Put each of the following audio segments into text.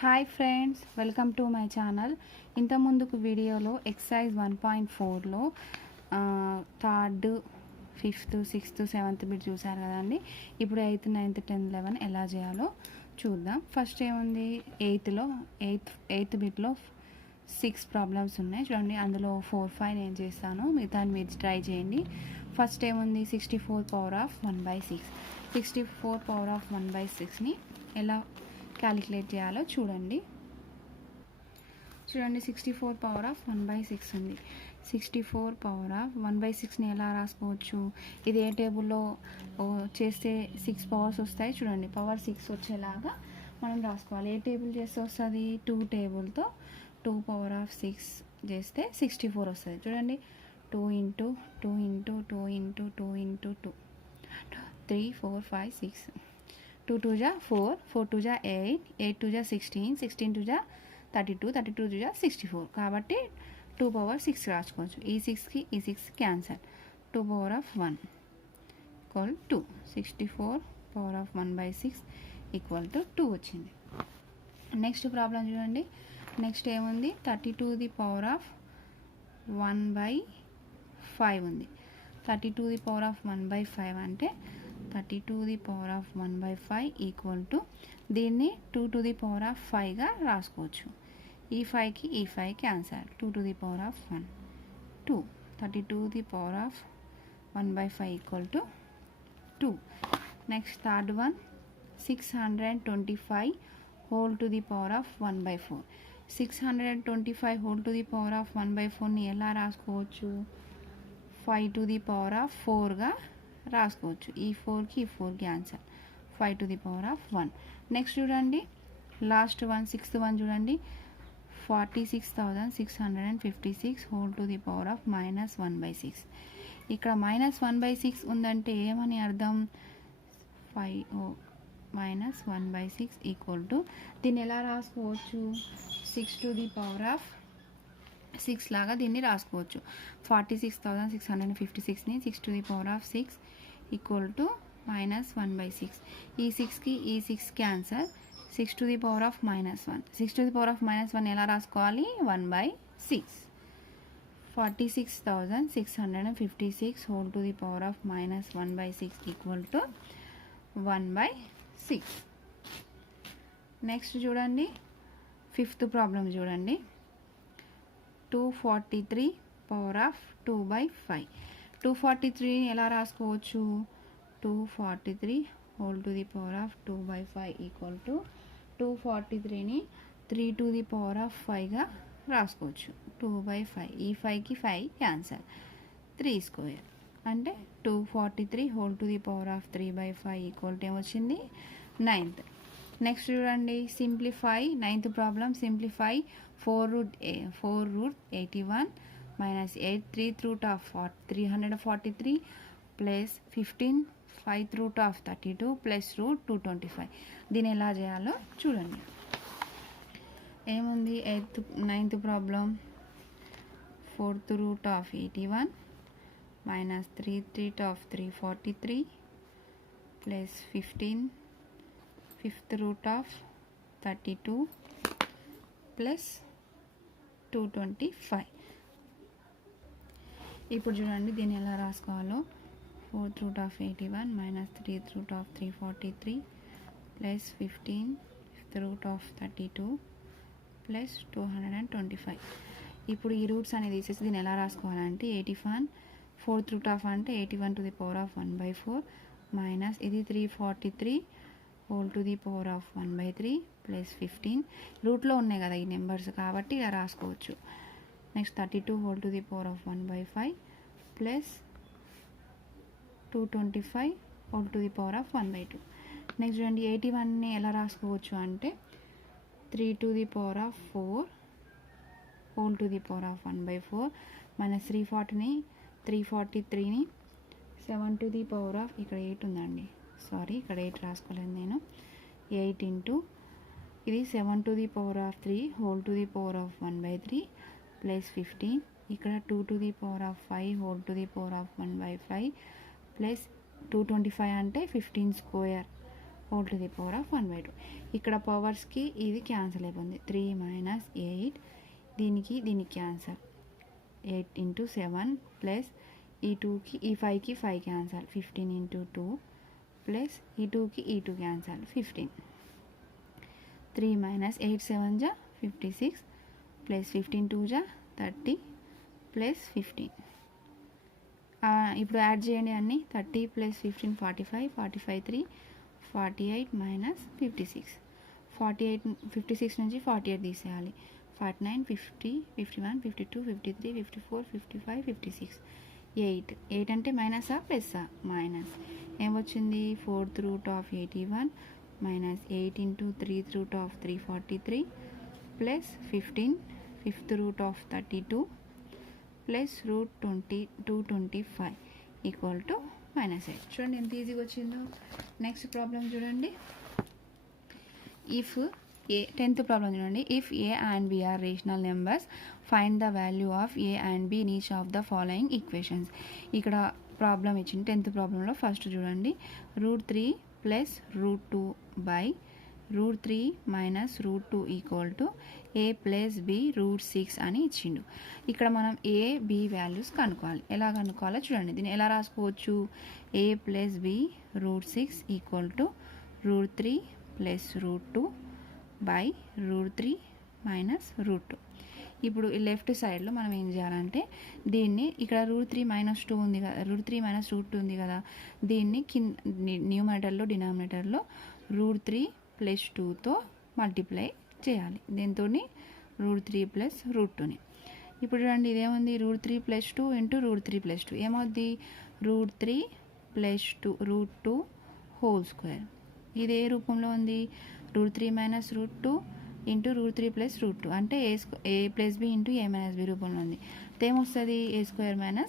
Hi friends, welcome to my channel. ఇంత ముందుకు వీడియోలో ఎక్సర్సైజ్ 1.4లో third, fifth, sixth, seventh bit చూసారు కదండి. ఇప్పుడు 8th, 9th, 10th, 11 ఎలా చేయాలో చూద్దాం. ఫస్ట్ ఏముంది, ఎయిత్ బిట్లో 6 ప్రాబ్లమ్స్ ఉన్నాయి చూడండి. అందులో 4, 5 నేను చేస్తాను, మిగతా మీరు ట్రై చేయండి. ఫస్ట్ ఏముంది, 64 పవర్ ఆఫ్ 1/6. 64 పవర్ ఆఫ్ 1/6ని ఎలా క్యాలిక్యులేట్ చేయాలో చూడండి. 64 పవర్ ఆఫ్ 1/6 ఉంది. 64 పవర్ ఆఫ్ 1/6ని ఎలా రాసుకోవచ్చు? ఇది ఏ టేబుల్లో చేస్తే 6 పవర్స్ వస్తాయి చూడండి. పవర్ 6 వచ్చేలాగా మనం రాసుకోవాలి. ఏ టేబుల్ చేస్తే వస్తుంది? 2 టేబుల్తో 2 పవర్ ఆఫ్ 6 చేస్తే 64 వస్తుంది చూడండి. 2 ఇంటూ 2 ఇంటూ 2 ఇంటూ 2 ఇంటూ 2 3 4 5 6 2 2 जा 4, 4 2 जा 8, 8 2 जा 16, 16 2 जा 32, 32 2 जा 64. కాబట్టి 2 పవర్ 6 రాసుకోవచ్చు. ఈ 6కి ఈ 6 cancel. 2 power of 1 equal to 64 power of 1/6 equal to 2 వచ్చింది. నెక్స్ట్ ప్రాబ్లం చూడండి. నెక్స్ట్ ఏముంది, 32 ది పవర్ ఆఫ్ 1/5 ఉంది. 32 ది పవర్ ఆఫ్ 1/5 అంటే 32 the power of 1/5 equal to దీన్ని 2 టు ది పవర్ ఆఫ్ 5గా రాసుకోవచ్చు. ఈ 5కి ఈ 5 cancel. 2 to the power of 1 2. 32 the power of 1/5 equal to 2. Next third one, 625 whole to the power of 1/4. 625 whole to the power of 1/4ని ఎలా రాసుకోవచ్చు? 5 to the power of 4గా రాసుకోవచ్చు. ఈ 4కి ఈ 4కి answer 5 to the power of 1. Next చూడండి, లాస్ట్ వన్, 6th వన్ చూడండి. 46,656 whole to the power of -1/6. ఇక్కడ -1/6 ఉందంటే ఏమని అర్థం? 1/6 ఈక్వల్ టు దీన్ని ఎలా రాసుకోవచ్చు? 6 టు ది పవర్ ఆఫ్ 6 లాగా దీన్ని రాసుకోవచ్చు. 46,656ని 6 to the power of 6 equal to -1/6. ఈ 6కి ఈ 6 cancer. 6 to the power of -1. 6 to the power of -1 ఎలా రాసుకోవాలి? 1/6. 46,656 whole to the power of -1/6 equal to 1/6. Next చూడండి, 5th ప్రాబ్లం చూడండి. 243 పవర్ ఆఫ్ 2/5. 243 ఎలా రాసుకోవచ్చు? 243 whole to the power of 2/5 equal to 243ని 3 టు ది పవర్ ఆఫ్ 5గా రాసుకోవచ్చు. 2/5. ఈ 5కి 5 క్యాన్సల్. 3 స్క్వేర్ అంటే 243 whole to the power of 3/5 equal to ఏమొచ్చింది? 9th. నెక్స్ట్ చూడండి, simplify. 9th problem, simplify 4√81 minus 8 3 root of 343 plus 15 5 root of 32 plus root 225. దీన్ని ఎలా చేయాలో చూడండి. ఏముంది, 9th problem, 4th root of 81 minus 3 root of 343 plus 15 5th root of 32 plus 225. ఇప్పుడు చూడండి దీన్ని ఎలా రాసుకోవాలో. 4th root of 81 minus 3 root of 343 plus 15 5th root of 32 plus 225. ఇప్పుడు ఈ రూట్స్ అనేది తీసేసి దీన్ని ఎలా రాసుకోవాలంటే 81 4th root of అంటే 81 to the power of 1/4 minus ఇది 343 whole to the power of 1/3 plus 15 రూట్లో ఉన్నాయి కదా ఈ నెంబర్స్ కాబట్టి ఇలా రాసుకోవచ్చు. Next 32 whole to the power of 1/5 plus 225 whole to the power of 1/2. Next చూడండి, 81ని ఎలా రాసుకోవచ్చు అంటే 3 to the power of 4 whole to the power of 1/4 minus 343ని 7 టు ది పవర్ ఆఫ్, ఇక్కడ 8 ఉందండి, సారీ ఇక్కడ 8 రాసుకోలేదు నేను, 8 ఇంటూ ఇది 7 to the power of 3 whole to the power of 1/3 plus 15, ఇక్కడ 2 to the power of 5 whole to the power of 1/5 plus 225 అంటే 15 square whole to the power of 1/2. ఇక్కడ పవర్స్కి ఇది cancel అయిపోయింది. 3 - 8 దీనికి క్యాన్సల్. 8 × 7 ప్లస్ ఈ 2కి ఈ 5కి 5 క్యాన్సల్. 15 × 2 ప్లస్ ఈ 2కి ఈ 2 క్యాన్సల్. 15. 3 - 8 7 జా 56 ప్లస్ 15 2 జా 30 ప్లస్ 15. ఇప్పుడు యాడ్ చేయండి అన్నీ. 30 + 15 45, 45 3 48 - 56. 56 నుంచి 48 తీసేయాలి. 49 50 51 52 53 54 55 56. 8 అంటే మైనసా ప్లస్సా? మైనస్. ఏమొచ్చింది? 4th root of 81 -8 × 3th root of 343 plus 15 5th root of 32 plus root 225 equal to -8. చూడండి ఎంత ఈజీగా వచ్చిందో. నెక్స్ట్ ప్రాబ్లం చూడండి. ఇఫ్ ఏ 10th ప్రాబ్లం చూడండి. If a and b are rational numbers, find the value of a and b in each of the following equations. ఇక్కడ problem ఇచ్చింది 10th ప్రాబ్లంలో. First చూడండి. √3 + √2 by √3 - √2 equal to a + b √6 అని ఇచ్చిండు. ఇక్కడ మనం a b values కనుక్కోవాలి. ఎలా కనుక్కోవాలో చూడండి. దీన్ని ఎలా రాసుకోవచ్చు? a + b √6 equal to √3 + √2 by √3 - √2. ఇప్పుడు ఈ లెఫ్ట్ సైడ్లో మనం ఏం చేయాలంటే దీన్ని ఇక్కడ √3 - 2 ఉంది కదా, √3 - √2 ఉంది కదా, దీన్ని న్యూమరేటర్లో డినామినేటర్లో √3 + 2తో మల్టిప్లై చేయాలి. దీంతో √3 + √2ని. ఇప్పుడు చూడండి ఇదేముంది? √3 + 2 × √3 + 2 ఏమవుద్ది? √3 + 2 √2 హోల్ స్క్వేర్. ఇది ఏ రూపంలో ఉంది? √3 - √2 × √3 + √2 అంటే a + b × a - b రూపంలో ఉంది. ఏమొస్తుంది? a²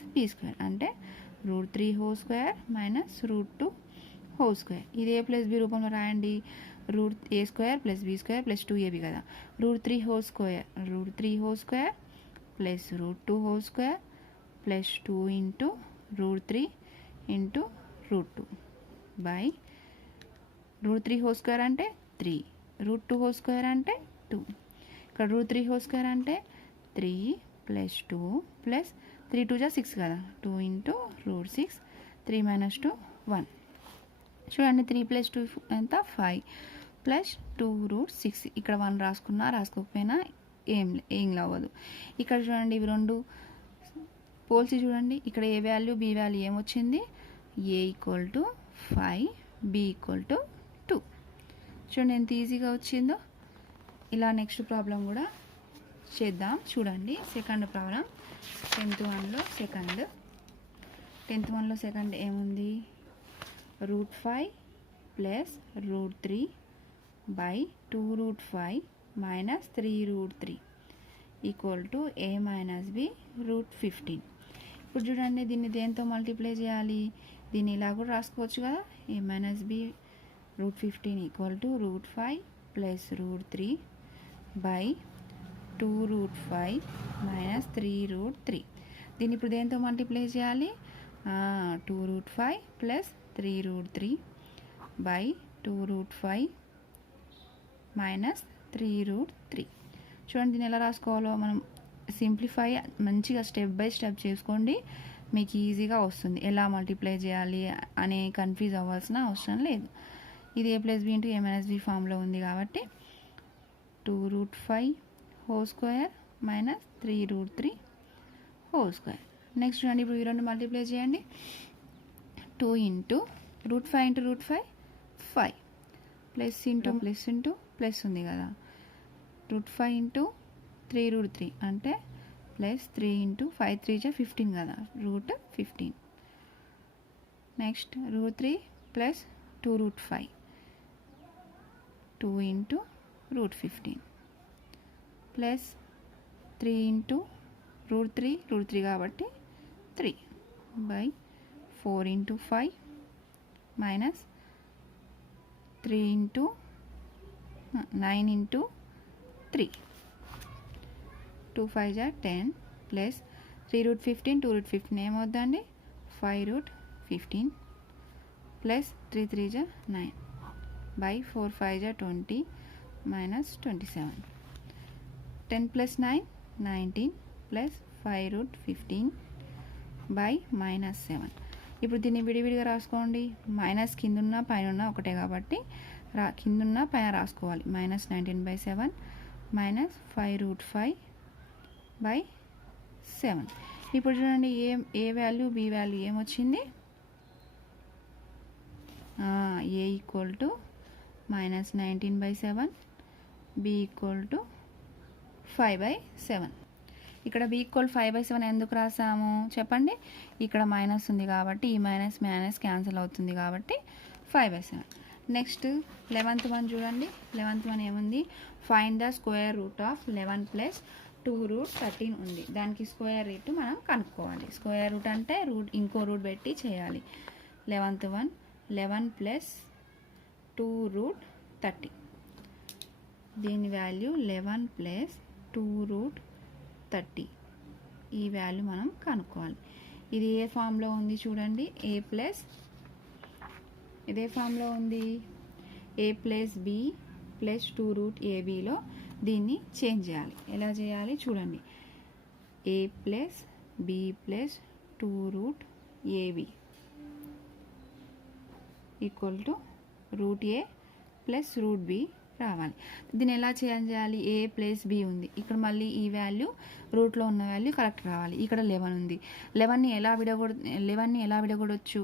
- b² అంటే √3 హోల్ స్క్వేర్ -√2 హోల్ స్క్వేర్. ఇది a + b రూపంలో రాయండి. √a² + b² + 2ab కదా. √3 whole square √2 whole square plus 2 × √3 × √2 by √3 whole square అంటే 3, √2 హోల్ స్క్వేర్ అంటే 2. ఇక్కడ √3 హోల్ స్క్వేర్ అంటే 3 + 2 ప్లస్ 3 2 = 6 కదా. 2 × √6 3 - 2 1. చూడండి 3 + 2 ఎంత? 5 ప్లస్ 2 √6. ఇక్కడ 1 రాసుకున్నా రాసుకోకపోయినా ఏం అవ్వదు. ఇక్కడ చూడండి ఇవి రెండు పోల్చి చూడండి. ఇక్కడ ఏ వాల్యూ బి వాల్యూ ఏమొచ్చింది? a = 5 b = 2. చూడండి ఎంత ఈజీగా వచ్చిందో. ఇలా నెక్స్ట్ ప్రాబ్లం కూడా చేద్దాం. చూడండి సెకండ్ ప్రాబ్లం 10th వన్లో సెకండ్ ఏముంది? √5 + √3 by 2√5 - 3√3 equal to a - b √15. ఇప్పుడు చూడండి దీన్ని దేంతో మల్టిప్లై చేయాలి? దీన్ని ఇలా కూడా రాసుకోవచ్చు కదా. a - b √15 equal to √5 + √3 by 2√5 - 3√3. దీన్ని ఇప్పుడు దేంతో మల్టిప్లై చేయాలి? 2√5 + 3√3 బై 2√5 - 3√3. చూడండి దీన్ని ఎలా రాసుకోవాలో మనం సింప్లిఫై మంచిగా స్టెప్ బై స్టెప్ చేసుకోండి. మీకు ఈజీగా వస్తుంది. ఎలా మల్టిప్లై చేయాలి అనే కన్ఫ్యూజ్ అవ్వాల్సిన అవసరం లేదు. ఇది a + b × a - b ఫామ్లో ఉంది కాబట్టి 2√5 whole square - 3√3 whole square. Next చూడండి ఇప్పుడు ఈ రెండు మల్టిప్లై చేయండి. 2 × √5 × √5 5 ప్లస్ ఇంటూ ప్లస్ ఉంది కదా. √5 × 3√3 అంటే ప్లస్ 3 × 5 3 = 15 కదా. √15. నెక్స్ట్ √3 ప్లస్ 2√5 2 × √15 ప్లస్ 3 × √3 కాబట్టి 3 by 4 × 5 minus 3 × 9 × 3 2 5 = 10 plus 3√15 2√15 ఏమవుద్దండి? 5√15 plus 3 3 = 9 by 4 5 are 20 minus 27. 10 plus 9 19 plus 5 root 15 by minus 7. ఇప్పుడు దీన్ని విడివిడిగా రాసుకోండి. మైనస్ కిందున్న పైన ఒకటే కాబట్టి కిందున్న పైన రాసుకోవాలి. Minus 19/7 minus 5 root 5/7. ఇప్పుడు చూడండి ఏ వాల్యూ బి వాల్యూ ఏమొచ్చింది. A equal to minus 19/7 B equal to 5/7. ఇక్కడ బి ఈక్వల్ 5/7 ఎందుకు రాసాము చెప్పండి. ఇక్కడ మైనస్ ఉంది కాబట్టి ఈ మైనస్ మైనస్ క్యాన్సిల్ అవుతుంది కాబట్టి 5/7. నెక్స్ట్ 11th వన్ చూడండి. 11th వన్ ఏముంది. Find the square root of 11 plus 2 root 13 ఉంది. దానికి స్క్వేర్ రూట్ మనం కనుక్కోవాలి. స్క్వేర్ రూట్ అంటే ఇంకో రూట్ పెట్టి చేయాలి. 11th one 11 plus 2 root 30. దీని వాల్యూ 11 ప్లస్ 2 root 30. ఈ వాల్యూ మనం కనుక్కోవాలి. ఇది ఏ ఫామ్లో ఉంది చూడండి. ఇదే ఫామ్లో ఉంది. a plus b plus 2 root abలో దీన్ని చేంజ్ చేయాలి. ఎలా చేయాలి చూడండి. a plus b plus 2 root ab equal to root a plus root b రావాలి. దీన్ని ఎలా చేయాలి. ఏ ప్లస్ బి ఉంది. ఇక్కడ మళ్ళీ ఈ వాల్యూ రూట్లో ఉన్న వాల్యూ కరెక్ట్ రావాలి. ఇక్కడ 11 ఉంది. 11ని ఎలా విడగొట్టొచ్చు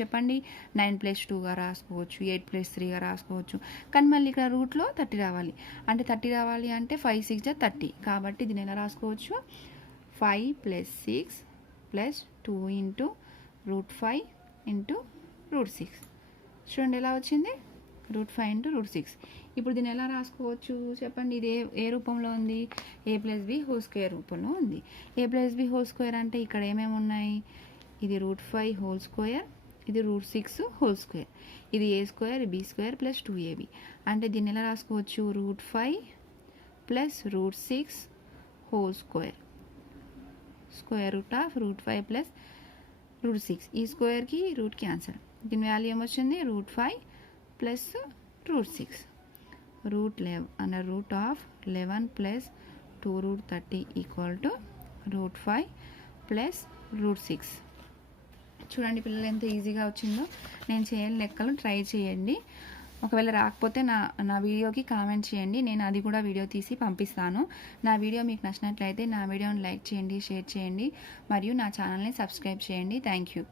చెప్పండి. 9 + 2గా రాసుకోవచ్చు. 8 + 3గా రాసుకోవచ్చు. కానీ మళ్ళీ ఇక్కడ రూట్లో 30 రావాలి. అంటే 30 రావాలి అంటే 5 6 30. కాబట్టి దీన్ని ఎలా రాసుకోవచ్చు. 5 + 6 + 2 ఇంటూ √5 ఇంటూ √6. చూడండి ఎలా వచ్చింది. √5 ఇంటూ √6. ఇప్పుడు దీన్ని ఎలా రాసుకోవచ్చు చెప్పండి. ఇది ఏ రూపంలో ఉంది. a + b హోల్ స్క్వేర్ రూపంలో ఉంది. a + b హోల్ స్క్వేర్ అంటే ఇక్కడ ఏమేమి ఉన్నాయి. ఇది √5 హోల్ స్క్వేర్, ఇది √6 హోల్ స్క్వేర్, ఇది a² b² + 2ab. అంటే దీన్ని ఎలా రాసుకోవచ్చు. √5 + √6 whole square, square root of √5 + √6. ఈ స్క్వేర్కి రూట్ క్యాన్సల్. దీని వాల్యూ ఏమొచ్చింది. √5 + √6. Root of 11 + 2 root 30 equal to √5 + √6. చూడండి పిల్లలు ఎంత ఈజీగా వచ్చిందో. నేను చేయని లెక్కలు ట్రై చేయండి. ఒకవేళ రాకపోతే నా వీడియోకి కామెంట్ చేయండి. నేను అది కూడా వీడియో తీసి పంపిస్తాను. నా వీడియో మీకు నచ్చినట్లయితే నా వీడియోని లైక్ చేయండి, షేర్ చేయండి మరియు నా ఛానల్ని సబ్స్క్రైబ్ చేయండి. Thank you.